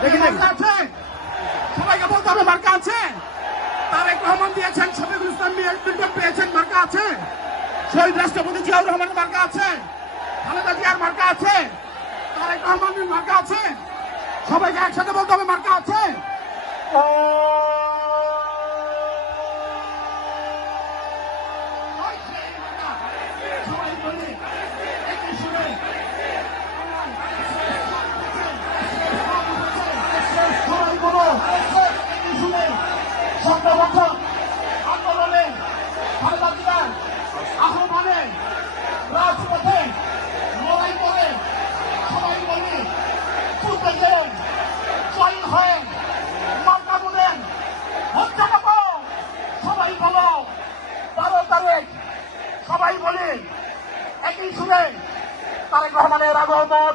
মার্কা আছে, সবাইকে বলতে হবে মার্কা আছে। তারেক রহমান দিয়েছেন, শফিকুল ইসলাম পেয়েছেন, মার্কা আছে। শহীদ রাষ্ট্রপতি জিয়াউর রহমানের মার্কা আছে, খালেদা জিয়ার মার্কা আছে, তারেক রহমানের মার্কা আছে। সবাইকে একসাথে বলতে হবে মার্কা আছে। সবাই বলি একই সুরে সবাই বলো একই সুরে সংখ্যাবদ্ধ আন্দোলনে খালেদা জিয়ার আহ্বানে রাজপথে লড়াই করে সবাই বলি ছুটে গেলেন, জয়ী হয়ে মার্কা বলেন হত্যা করবো। সবাই বলো 12 তারিখ, সবাই বলি একই সুরে তারেক রহমানের আগমন।